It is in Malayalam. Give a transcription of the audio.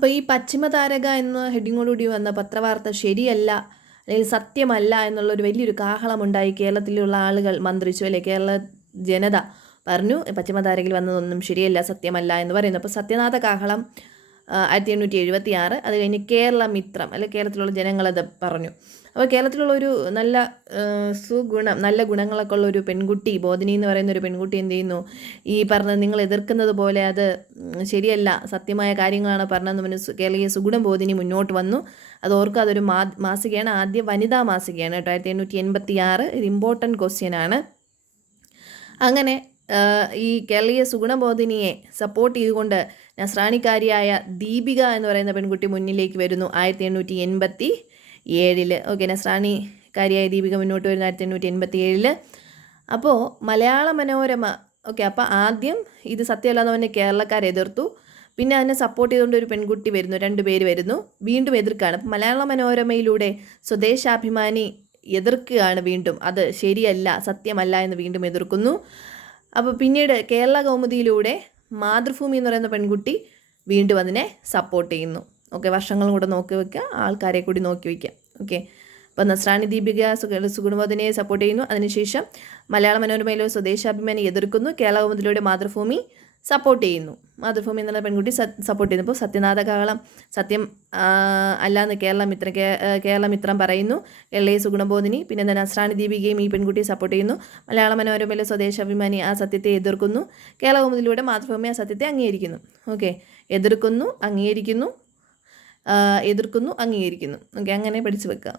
അപ്പോൾ ഈ പശ്ചിമതാരക എന്ന ഹെഡിങ്ങോടുകൂടി വന്ന പത്രവാർത്ത ശരിയല്ല അല്ലെങ്കിൽ സത്യമല്ല എന്നുള്ളൊരു വലിയൊരു കാഹളമുണ്ടായി. കേരളത്തിലുള്ള ആളുകൾ മന്ത്രിച്ചു, അല്ലെ കേരള ജനത പറഞ്ഞു പശ്ചിമതാരകയിൽ വന്നതൊന്നും ശരിയല്ല, സത്യമല്ല എന്ന് പറയുന്നു. അപ്പോൾ സത്യനാഥ കാഹളം 1876, അത് കഴിഞ്ഞ് കേരള മിത്രം അല്ലെ കേരളത്തിലുള്ള ജനങ്ങളത് പറഞ്ഞു. അപ്പോൾ കേരളത്തിലുള്ളൊരു നല്ല ഗുണങ്ങളൊക്കെ ഉള്ള ഒരു പെൺകുട്ടി, ബോധിനി എന്ന് പറയുന്ന ഒരു പെൺകുട്ടി എന്ത് ചെയ്യുന്നു, ഈ പറഞ്ഞത് നിങ്ങൾ എതിർക്കുന്നത് പോലെ അത് ശരിയല്ല, സത്യമായ കാര്യങ്ങളാണ് പറഞ്ഞതെന്ന് കേരളീയ സുഗുണം ബോധിനി മുന്നോട്ട് വന്നു. അത് ഓർക്കുക, അതൊരു മാസികയാണ്, ആദ്യ വനിതാ മാസികയാണ് കേട്ടോ, 1886. ഇത് ഇമ്പോർട്ടൻറ്റ് ക്വസ്റ്റ്യനാണ്. അങ്ങനെ ഈ കേരളീയ സുഗുണബോധിനിയെ സപ്പോർട്ട് ചെയ്തുകൊണ്ട് നസ്രാണിക്കാരിയായ ദീപിക എന്ന് പറയുന്ന പെൺകുട്ടി മുന്നിലേക്ക് വരുന്നു 1887. ഓക്കെ, നസ്രാണിക്കാരിയായ ദീപിക മുന്നോട്ട് വരുന്നു 1887. അപ്പോൾ മലയാള മനോരമ, ഓക്കെ, അപ്പോൾ ആദ്യം ഇത് സത്യമല്ലാന്ന് പറഞ്ഞ് കേരളക്കാർ എതിർത്തു. പിന്നെ അതിനെ സപ്പോർട്ട് ചെയ്തുകൊണ്ട് ഒരു പെൺകുട്ടി വരുന്നു, 2 പേര് വരുന്നു, വീണ്ടും എതിർക്കുകയാണ്. അപ്പോൾ മലയാള മനോരമയിലൂടെ സ്വദേശാഭിമാനി എതിർക്കുകയാണ് വീണ്ടും, അത് ശരിയല്ല, സത്യമല്ല എന്ന് വീണ്ടും എതിർക്കുന്നു. അപ്പോൾ പിന്നീട് കേരള കൗമുദിയിലൂടെ മാതൃഭൂമി എന്ന് പറയുന്ന പെൺകുട്ടി വീണ്ടും അതിനെ സപ്പോർട്ട് ചെയ്യുന്നു. ഓക്കെ, വർഷങ്ങളും കൂടെ നോക്കി വയ്ക്കുക, ആൾക്കാരെ കൂടി നോക്കി വയ്ക്കുക. ഓക്കെ, അപ്പോൾ നസ്രാണി ദീപിക സുഗുണബോധിനിയെ സപ്പോർട്ട് ചെയ്യുന്നു. അതിനുശേഷം മലയാള മനോരമയിലെ സ്വദേശാഭിമാനി എതിർക്കുന്നു, കേരള കൗമുദിയിലൂടെ മാതൃഭൂമി സപ്പോർട്ട് ചെയ്യുന്നു. മാതൃഭൂമി എന്നുള്ള പെൺകുട്ടി സപ്പോർട്ട് ചെയ്യുന്നു. അപ്പോൾ സത്യനാഥ കാഹളം സത്യം അല്ലാന്ന് കേരള മിത്രം പറയുന്നു, കേരളീയ സുഗുണബോധിനി പിന്നെ നസ്രാണി ദീപികയും ഈ പെൺകുട്ടിയെ സപ്പോർട്ട് ചെയ്യുന്നു. മലയാള മനോരമയിലെ സ്വദേശാഭിമാനി ആ സത്യത്തെ എതിർക്കുന്നു, കേരള കൗമുദിയിലൂടെ മാതൃഭൂമി ആ സത്യത്തെ അംഗീകരിക്കുന്നു. ഓക്കെ, എതിർക്കുന്നു, അംഗീകരിക്കുന്നു, എതിർക്കുന്നു, അംഗീകരിക്കുന്നു. ഓക്കെ, അങ്ങനെ പഠിച്ചു വെക്കുക.